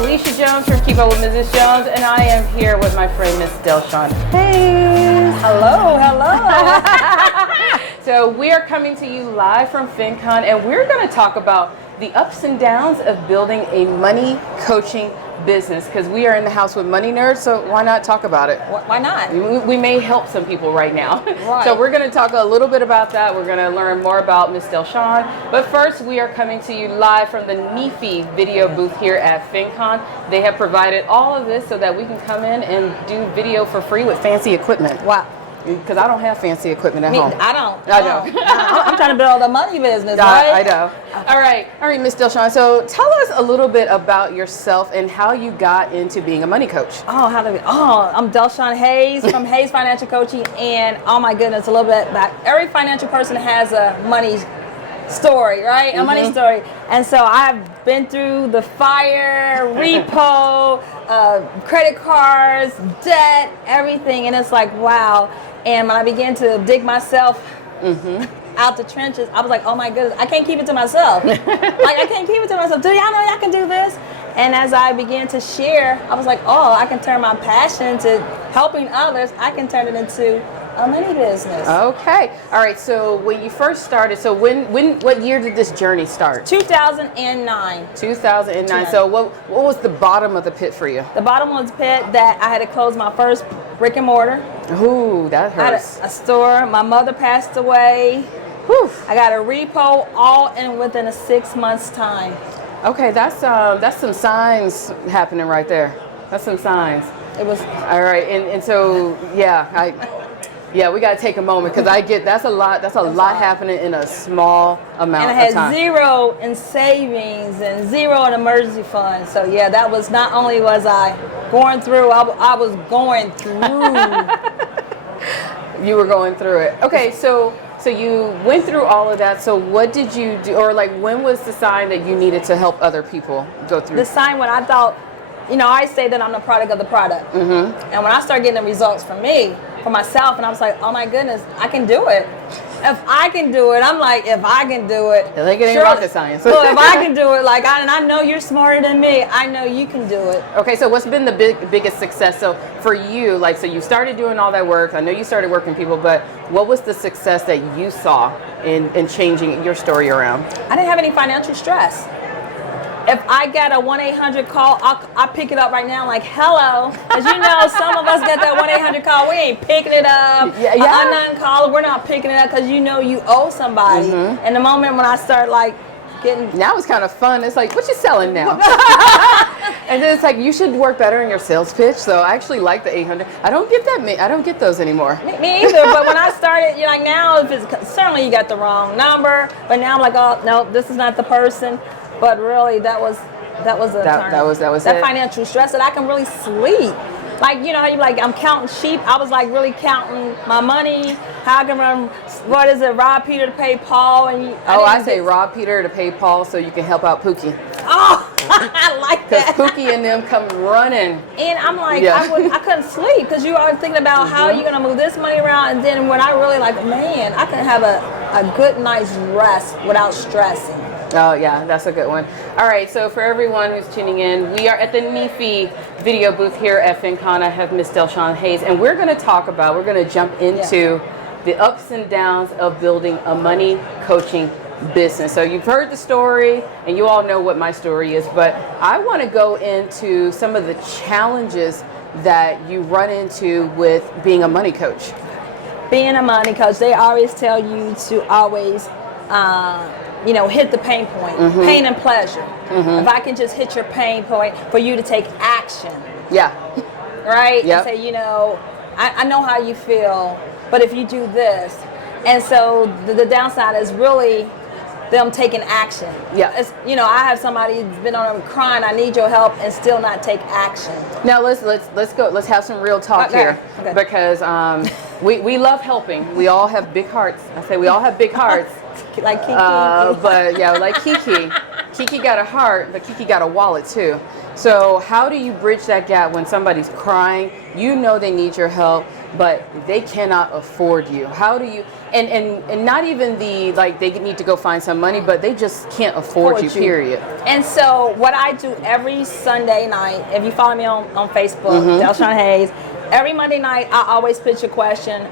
Felicia Jones from Keep Up with Mrs. Jones, and I am here with my friend Miss Shawn. Hey! Hello, hello! So we are coming to you live from FinCon, and we're going to talk about the ups and downs of building a money coaching business, because we are in the house with money nerds, so why not talk about it? Why not? We may help some people right now. Right. So we're going to talk a little bit about that. We're going to learn more about Miss Shawn. But first, we are coming to you live from the NIFI video booth here at FinCon. They have provided all of this so that we can come in and do video for free with fancy equipment. Wow. Because I don't have fancy equipment at home. I don't. I know. I'm trying to build a money business, right? I know. All right, Miss Shawn. So tell us a little bit about yourself and how you got into being a money coach. I'm Shawn Hayes from Hayes Financial Coaching, and oh my goodness, a little bit back. Every financial person has a money story, right? A money story. And so I've been through the fire, repo, credit cards, debt, everything, and it's like, wow. And when I began to dig myself out the trenches, I was like, oh my goodness, I can't keep it to myself. I can't keep it to myself. Do y'all know y'all can do this? And as I began to share, I was like, oh, I can turn my passion to helping others. I can turn it into a money business. Okay. All right. So when you first started, so what year did this journey start? 2009. 2009. So what was the bottom of the pit for you? The bottom of the pit that I had to close my first brick and mortar. Ooh, that hurts. I had a store. My mother passed away. Whew. I got a repo all within a 6 months time. Okay, that's some signs happening right there. That's some signs. It was all right, and so we got to take a moment, because I get that's a lot happening in a small amount of time. And I had zero in savings and zero in emergency funds. So yeah, that was, not only was I going through, I was going through. You were going through it. Okay, so you went through all of that. So what did you do, or like when was the sign that you needed to help other people go through? The sign when I thought, I say that I'm the product of the product. And when I started getting the results for myself, and I was like, oh my goodness, I can do it. If I can do it, I'm like, if I can do it. It ain't rocket science. Well, if I can do it, and I know you're smarter than me, I know you can do it. Okay, so what's been the biggest success? So for you, so you started doing all that work. I know you started working people, but what was the success that you saw in changing your story around? I didn't have any financial stress. If I get a 1-800 call, I'll pick it up right now, like, hello. As you know, some of us get that 1-800 call, we ain't picking it up. Yeah. Unknown caller, we're not picking it up because you owe somebody. And the moment when I start getting... Now it's kind of fun. It's like, what you selling now? And then it's like, you should work better in your sales pitch. So I actually like the 800. I don't get those anymore. Me either. But when I started, now, certainly you got the wrong number. But now I'm like, oh, no, this is not the person. But really, that was that was that financial stress that I can really sleep. How you I'm counting sheep. I was really counting my money. How can I rob Peter to pay Paul? I say rob Peter to pay Paul so you can help out Pookie. Oh, I like that. Because Pookie and them come running. And I'm like, I couldn't sleep because you are thinking about how you're gonna move this money around, and then when I really man, I can have a good night's rest without stressing. Oh yeah, that's a good one. All right, so for everyone who's tuning in, we are at the NIFI video booth here at FinCon. I have Miss Shawn Hayes, and we're going to jump into the ups and downs of building a money coaching business. So you've heard the story, and you all know what my story is, but I want to go into some of the challenges that you run into with being a money coach. Being a money coach, they always tell you to always hit the pain point, pain and pleasure. If I can just hit your pain point for you to take action. Yeah. Right? Yep. And say, I know how you feel, but if you do this. And so the downside is really them taking action. Yeah. It's, I have somebody who's been on crying, I need your help, and still not take action. Now let's go. Let's have some real talk here, because we love helping. We all have big hearts. I say we all have big hearts. Like Kiki. But yeah, like Kiki. Kiki got a heart, but Kiki got a wallet too. So how do you bridge that gap when somebody's crying? You know they need your help. but they cannot afford you. How do you, and not even the, like, they need to go find some money, but they just can't afford you, period. And so what I do every Sunday night, if you follow me on Facebook, Delshawn Hayes, every Monday night I always pitch a question.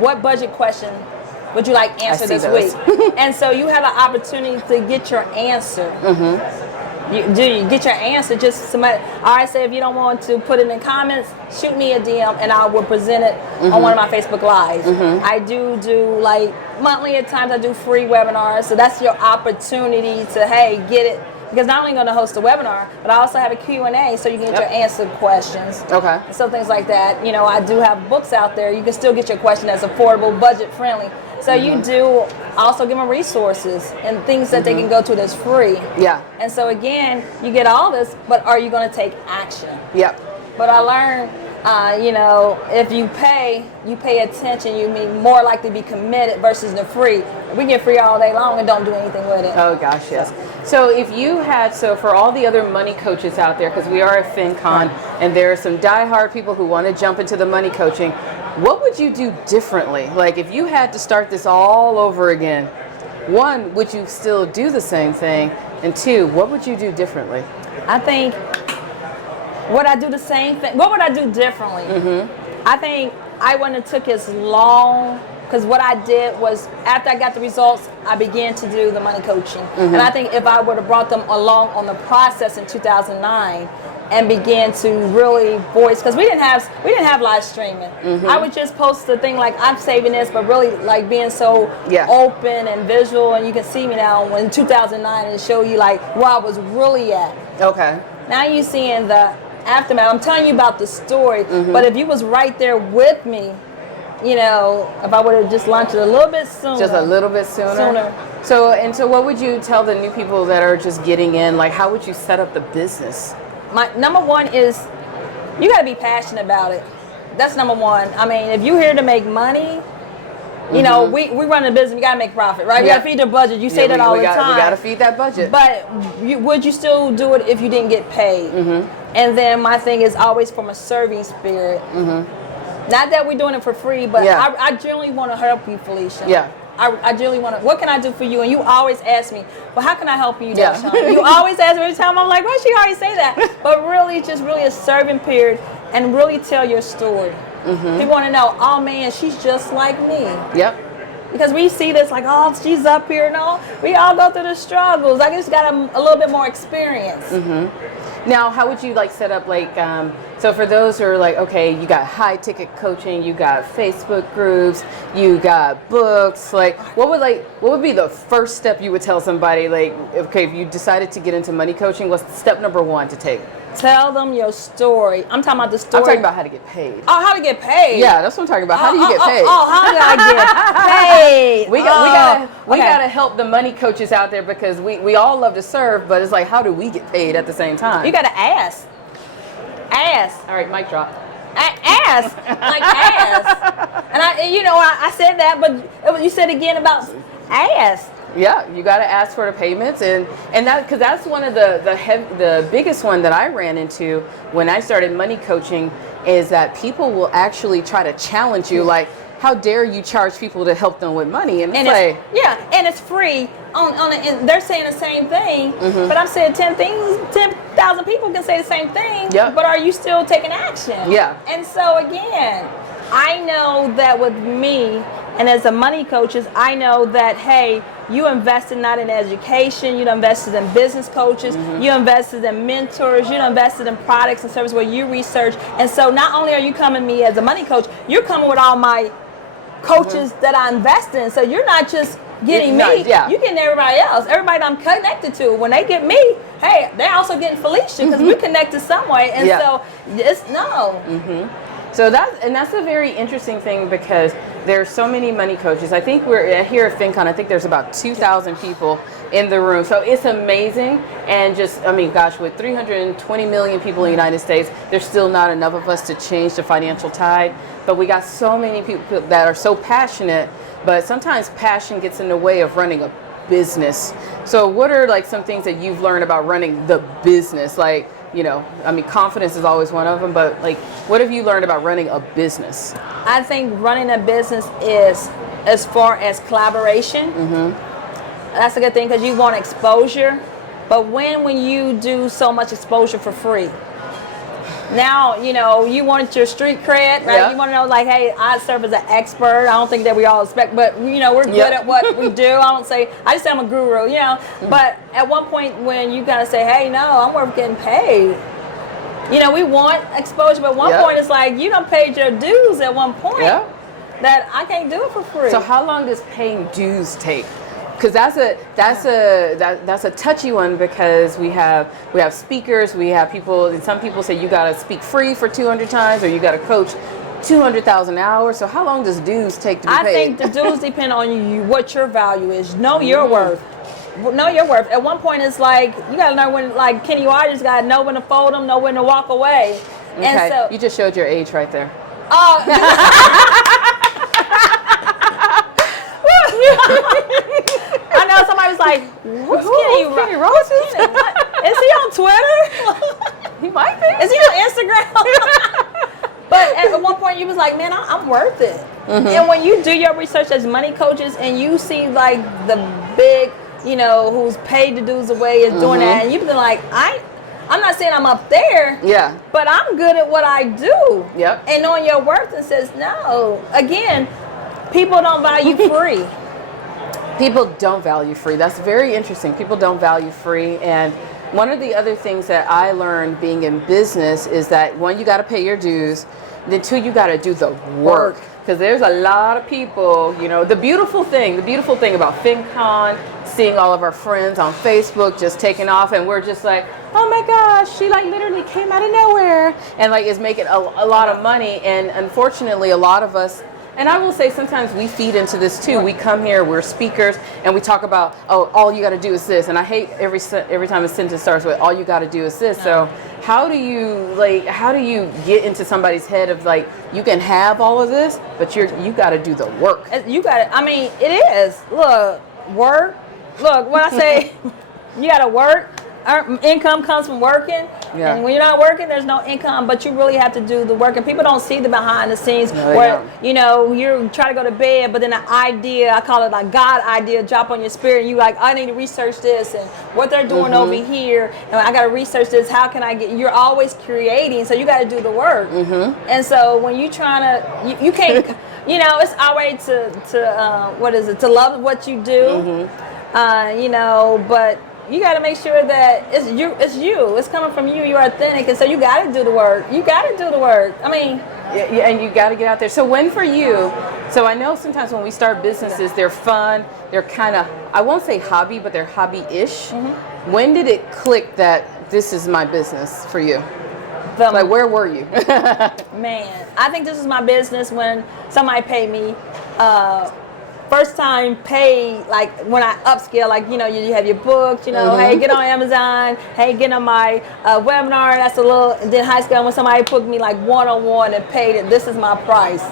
What budget question would you like answered this week? And so you have an opportunity to get your answer. You get your answer, just somebody, all right, say if you don't want to put it in comments, shoot me a DM and I will present it on one of my Facebook Lives. I do like monthly at times, I do free webinars, so that's your opportunity to, hey, get it, because not only going to host a webinar, but I also have a Q&A so you can get your answered questions. Okay. So things like that. You know, I do have books out there. You can still get your question that's affordable, budget friendly. So you do also give them resources and things that they can go to that's free. Yeah. And so again, you get all this, but are you going to take action? Yep. But I learned, you know, if you pay attention, you mean more likely to be committed versus the free. We get free all day long and don't do anything with it. Oh gosh, yes. So if you had, so for all the other money coaches out there, because we are at FinCon and there are some diehard people who want to jump into the money coaching, what would you do differently? Like if you had to start this all over again, one, would you still do the same thing? And two, what would you do differently? I think, would I do the same thing? What would I do differently? I think I wouldn't have took as long, because what I did was after I got the results, I began to do the money coaching. And I think if I would have brought them along on the process in 2009 and began to really voice, because we didn't have live streaming. I would just post the thing like I'm saving this, but really like being so open and visual, and you can see me now in 2009 and show you like where I was really at. Okay. Now you seeing the aftermath. I'm telling you about the story, but if you was right there with me, you know, if I would have just launched it a little bit sooner. Just a little bit sooner? So what would you tell the new people that are just getting in? Like, how would you set up the business? My number one is you got to be passionate about it. That's number one. I mean, if you're here to make money, you know, we run a business, we got to make profit, right? We got to feed the budget. You say that all the time. We got to feed that budget. But would you still do it if you didn't get paid? And then my thing is always from a serving spirit. Not that we're doing it for free, but I generally want to help you, Felicia. I generally want to, what can I do for you? And you always ask me, well, how can I help you, Shawn? You always ask me every time. I'm like, why she always say that? But really, it's just really a serving period and really tell your story. People want to know, oh man, she's just like me. Because we see this like, oh, she's up here and all. We all go through the struggles. I just got a little bit more experience. Now, how would you like set up like, so for those who are like, okay, you got high ticket coaching, you got Facebook groups, you got books, like what would be the first step you would tell somebody, like, okay, if you decided to get into money coaching, what's step number one to take? Tell them your story. I'm talking about the story. I'm talking about how to get paid. Oh, how to get paid? Yeah, that's what I'm talking about. How do you get paid? How did I get paid? We gotta help the money coaches out there because we all love to serve, but it's like, how do we get paid at the same time? You gotta ask. All right, mic drop. Ask. Like ask. And I said that, but you said again about ask. Yeah, you got to ask for the payments, and that, because that's one of the biggest one that I ran into when I started money coaching, is that people will actually try to challenge you, like, how dare you charge people to help them with money? And it's free. And they're saying the same thing, but I'm saying 10,000 people can say the same thing. But are you still taking action? And so again, I know that with me, and as a money coaches, I know that, hey, you invested not in education, you invested in business coaches, you invested in mentors, you invested in products and services where you research. And so not only are you coming to me as a money coach, you're coming with all my coaches that I invest in. So you're not just getting me, you're getting everybody else, everybody that I'm connected to. When they get me, hey, they're also getting Felicia because we connected some way. And so it's So that's a very interesting thing, because there's so many money coaches. I think we're here at FinCon, I think there's about 2,000 people in the room. So it's amazing. And just, I mean, gosh, with 320 million people in the United States, there's still not enough of us to change the financial tide. But we got so many people that are so passionate, but sometimes passion gets in the way of running a business. So what are like some things that you've learned about running the business? Like, you know, I mean, confidence is always one of them, but like, what have you learned about running a business? I think running a business is as far as collaboration. That's a good thing because you want exposure. But when you do so much exposure for free, now, you know, you want your street cred, right? You want to know, like, hey, I serve as an expert. I don't think that we all expect, but, you know, we're good at what we do. I just say I'm a guru, you know. But at one point when you kind of say, hey, no, I'm worth getting paid. You know, we want exposure, but at one point it's like, you done paid your dues at one point that I can't do it for free. So how long does paying dues take? Because that's a touchy one, because we have speakers, we have people, and some people say you got to speak free for 200 times, or you got to coach 200,000 hours. So how long does dues take to be paid? I think the dues depend on you, what your value is. Know your worth. Know your worth. At one point, it's like you got to know when, like Kenny Rogers, got to know when to fold them, know when to walk away. Okay. And so you just showed your age right there. I know somebody was like, who's Kenny Rogers? Is he on Twitter? He might be. Is he on Instagram? But at one point you was like, man, I'm worth it. And when you do your research as money coaches and you see like the big, you know, who's paid to dues away is doing that, and you've been like, I'm not saying I'm up there, but I'm good at what I do. And knowing your worth, and says, no, again, people don't value free. People don't value free. That's very interesting. People don't value free. And one of the other things that I learned being in business is that, one, you got to pay your dues. Then two, you got to do the work. Because there's a lot of people, you know, the beautiful thing about FinCon, seeing all of our friends on Facebook just taking off, and we're just like, oh my gosh, she like literally came out of nowhere and like is making a lot of money. And unfortunately, a lot of us, and I will say sometimes we feed into this too. We come here, we're speakers, and we talk about, oh, all you got to do is this. And I hate every time a sentence starts with, all you got to do is this. So how do you get into somebody's head of like, you can have all of this, but you got to do the work. You got to, I mean, it is. Look, work. Look, when I say you got to work, income comes from working, and when you're not working, there's no income. But you really have to do the work, and people don't see the behind the scenes where you know you try to go to bed, but then an idea, I call it like God idea, drop on your spirit, and you like, I need to research this and what they're doing over here, and I got to research this. How can I get? You're always creating, so you got to do the work. And so when you trying to, you can't, you know, it's our way to what is it? To love what you do, you know, but you got to make sure that it's you. It's coming from you. You're authentic, and so you got to do the work. I mean, and you got to get out there. So when for you? So I know sometimes when we start businesses, they're fun. They're kind of, I won't say hobby, but they're hobby-ish. When did it click that this is my business for you? Like, where were you? Man, I think this is my business when somebody paid me. First time pay, like when I upscale, like, you know, you have your books, you know, hey, get on Amazon, hey, get on my webinar, that's a little, and then high school when somebody put me like one-on-one and paid it, this is my price.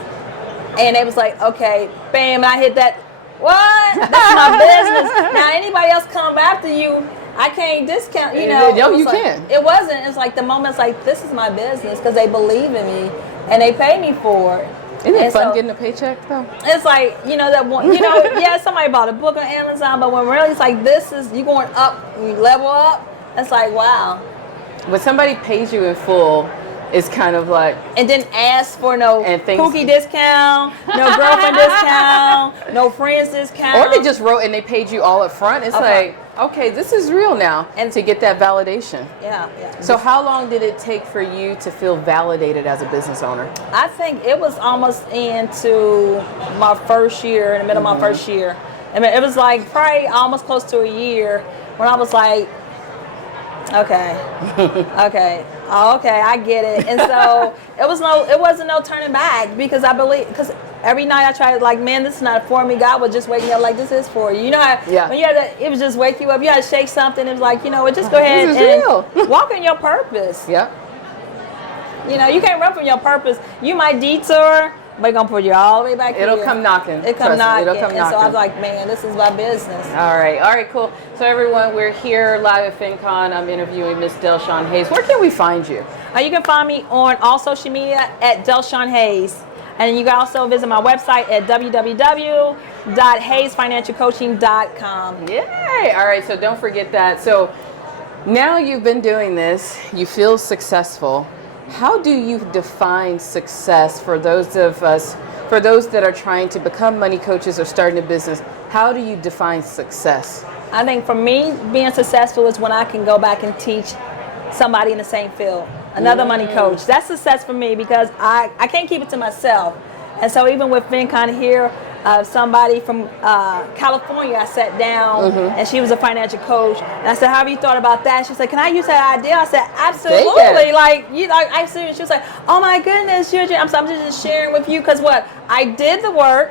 And they was like, okay, bam, and I hit that, what? That's my business. Now anybody else come after you, I can't discount, you know. No, you like, can. It wasn't, it's like the moment's like, this is my business, because they believe in me and they pay me for it. Isn't it fun getting a paycheck though? It's like, you know, that one, you know, somebody bought a book on Amazon, but when really it's like, this is, you going up, you level up, it's like, wow. When somebody pays you in full, it's kind of like. And then ask for no cookie discount, no girlfriend discount, no friends discount. Or they just wrote and they paid you all up front. It's like, okay, this is real now. And to get that validation. So how long did it take for you to feel validated as a business owner? I think it was almost into my first year, in the middle of my first year. I mean, it was like probably almost close to a year when I was like, okay, I get it. And so it wasn't no turning back, because I believe, because every night I tried to like, man, this is not for me. God would just wake me up like, this is for you. You know how when you had to, it would just wake you up. You had to shake something. It was like, you know, just go ahead and walk in your purpose. You know, you can't run from your purpose. You might detour, We're going to put you all the way back It'll here. come knocking. It'll come knocking. It'll come knocking. And so I was like, man, this is my business. All right, cool. So everyone, we're here live at FinCon. I'm interviewing Miss Delshawn Hayes. Where can we find you? You can find me on all social media at Delshawn Hayes. And you can also visit my website at www.hayesfinancialcoaching.com. Yay! All right, so don't forget that. So now you've been doing this, you feel successful. How do you define success for those of us, for those that are trying to become money coaches or starting a business? How do you define success? I think for me, being successful is when I can go back and teach somebody in the same field, another money coach. That's success for me because I can't keep it to myself. And so even with FinCon here, somebody from California, I sat down and she was a financial coach. And I said, "How have you thought about that?" She said, "Can I use that idea?" I said, "Absolutely." I see. She was like, "Oh my goodness, I'm just sharing with you because what I did the work,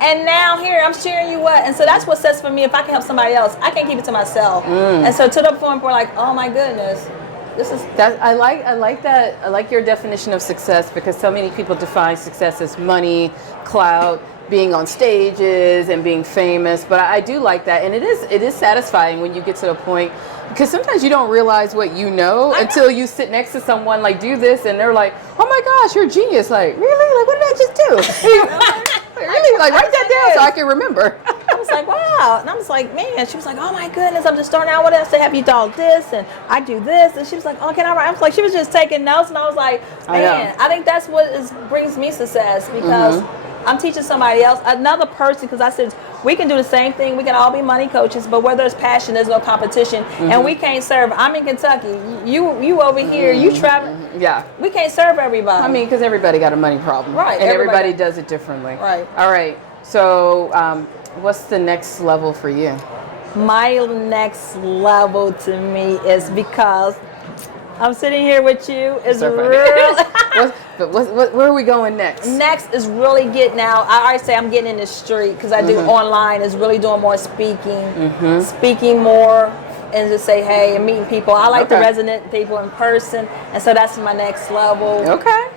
and now here I'm sharing you what." And so that's what sets for me. If I can help somebody else, I can't keep it to myself. And so to the point where like, oh my goodness. This is that I like that. I like your definition of success because so many people define success as money, clout, being on stages and being famous. But I do like that, and it is satisfying when you get to the point because sometimes you don't realize what you know until you sit next to someone like do this, and they're like, "Oh my gosh, you're a genius!" Like, really? Like, what did I just do? Really? Like, write that down so I can remember. I was like, wow. And I was like, man. She was like, oh my goodness, I'm just starting out with it. I said, have you done this? And I do this. And she was like, oh, can I write? I was like, she was just taking notes. And I was like, man, I think that's what brings me success because I'm teaching somebody else, another person, because I said, we can do the same thing. We can all be money coaches, but where there's passion, there's no competition. And we can't serve. I'm in Kentucky. You over here. You travel. Yeah. We can't serve everybody. I mean, because everybody got a money problem. Right. And everybody does it differently. Right. All right. So what's the next level for you? My next level to me is because I'm sitting here with you. Is so real. Where are we going next? Next is really getting out. I already say I'm getting in the street because I do online. Is really doing more speaking, speaking more, and just say hey and meeting people. I like to resonate people in person, and so that's my next level. Okay.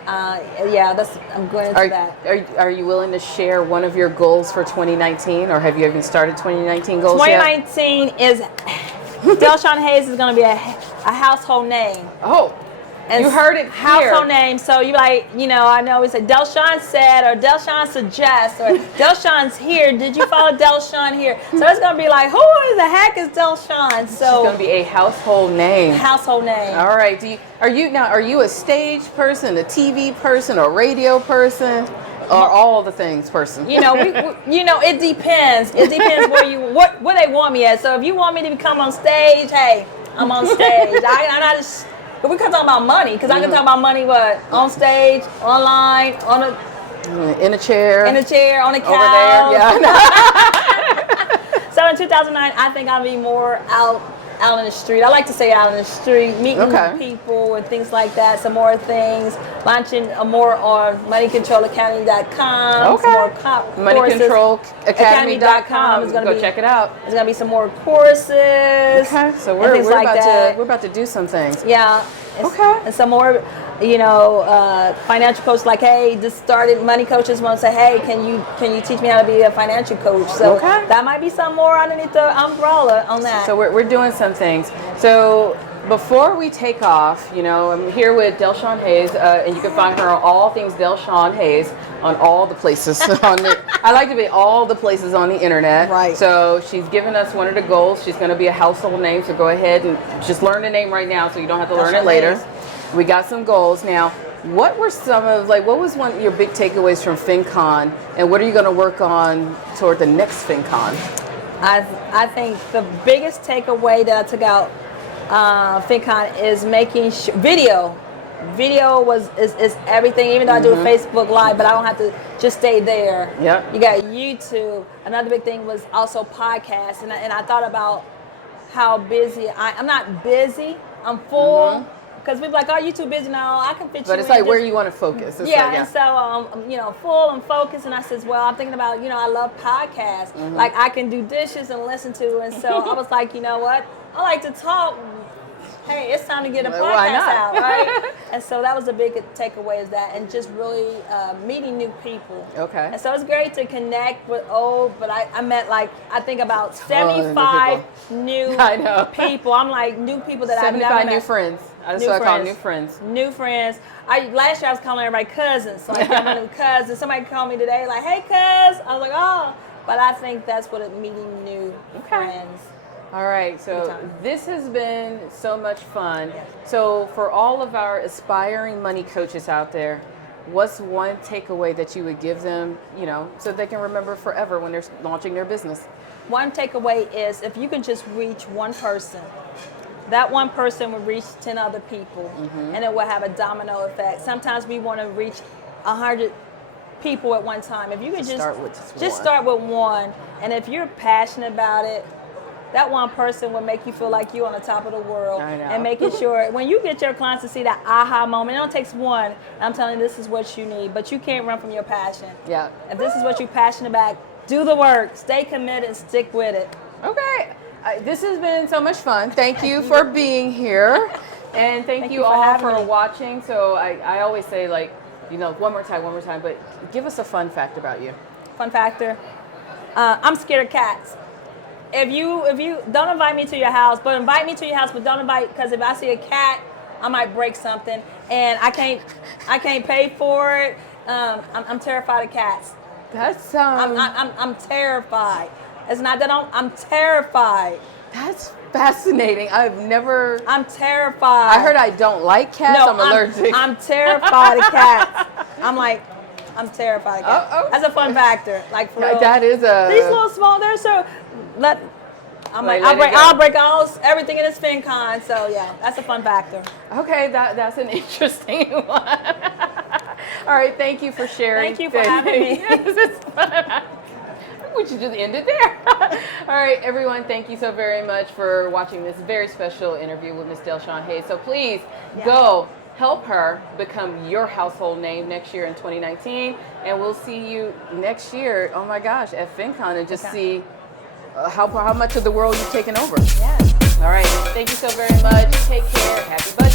Yeah, I'm going into that. Are you willing to share one of your goals for 2019, or have you even started 2019 goals 2019 yet? is Delshawn Hayes is going to be a household name. Oh. And you heard it here. Household name. So you I know we say Delshawn said or Delshawn suggests or Delshawn's here. Did you follow Delshawn here? So it's going to be like, who in the heck is Delshawn? So it's going to be a household name. Household name. All right. Are you a stage person, a TV person, a radio person? Or all the things person. It depends. It depends where they want me at. So if you want me to come on stage, hey, I'm on stage. But we can talk about money because I can talk about money on stage, online, in a chair, on a couch. Over there, yeah. So in 2009, I think I'll be more out in the street. I like to say out in the street, meeting people and things like that. Some more things. Launching more on moneycontrolacademy.com. Okay. Some more moneycontrolacademy.com. is going to go check it out. There's going to be some more courses. Okay. So we're about to do some things. Yeah. Okay. And some more, financial coach like, hey, just started money coaches want to say, hey, can you teach me how to be a financial coach? So that might be some more underneath the umbrella on that. So we're doing some things. So before we take off, I'm here with Delshawn Hayes, and you can find her on all things Delshawn Hayes on all the places. I like to be all the places on the internet. Right. So she's given us one of the goals. She's going to be a household name. So go ahead and just learn the name right now, so you don't have to learn it later. We got some goals now. What were what was one of your big takeaways from FinCon, and what are you going to work on toward the next FinCon? I think the biggest takeaway that I took out FinCon is making video. Video is everything. Even though I do a Facebook Live, but I don't have to just stay there. Yep. You got YouTube. Another big thing was also podcasts, and I thought about how busy I'm not busy. I'm full. Because people are like, oh, you too busy now. I can fit you in. But it's like where you want to focus. And so, full and focused. And I says, well, I'm thinking about, I love podcasts. Like I can do dishes and listen to. And so I was like, you know what? I like to talk hey, it's time to get a Well, why podcast not? out, right? And so that was a big takeaway, is that, and just really meeting new people. Okay. And so it's great to connect with but I met like, I think about Tons of 75 new I know. people. I'm like, new people that I've never 75 met. new friends. That's what I call new friends. New friends. Last year I was calling everybody cousins. So like, my new cousin. Somebody called me today like, hey, cuz. I was like, oh. But I think that's what meeting new friends. All right, so this has been so much fun. Yeah. So for all of our aspiring money coaches out there, what's one takeaway that you would give them, so they can remember forever when they're launching their business? One takeaway is, if you can just reach one person, that one person will reach 10 other people, and it will have a domino effect. Sometimes we want to reach 100 people at one time. If you could just start with one, and if you're passionate about it, that one person will make you feel like you're on the top of the world. I know. And making sure when you get your clients to see that aha moment, it only takes one. I'm telling you, this is what you need, but you can't run from your passion. Yeah. If this is what you're passionate about, do the work, stay committed, and stick with it. Okay. This has been so much fun. Thank you for being here. And thank you for all having for me. watching. So I always say, like, one more time, but give us a fun fact about you. Fun factor, I'm scared of cats. If you don't invite me to your house, but invite me to your house, but don't invite, because if I see a cat, I might break something, and I can't pay for it. I'm terrified of cats. That's I'm terrified. It's not that I'm terrified. That's fascinating. I'm terrified. I heard I don't like cats. No, I'm allergic. I'm terrified of cats. I'm terrified of cats. Oh. That's a fun factor. Like, for real. That is a. These little small, they're so. I'll break everything in this FinCon. So yeah, that's a fun factor. Okay, that's an interesting one. All right, thank you for sharing. Thank you for having me. Yes, it's fun. We should just end it there. All right, everyone, thank you so very much for watching this very special interview with Ms. Shawn Hayes. So please go help her become your household name next year in 2019, and we'll see you next year. Oh my gosh, at FinCon, and just see how much of the world you've taken over. Yes. All right, thank you so very much. Take care. Happy budget.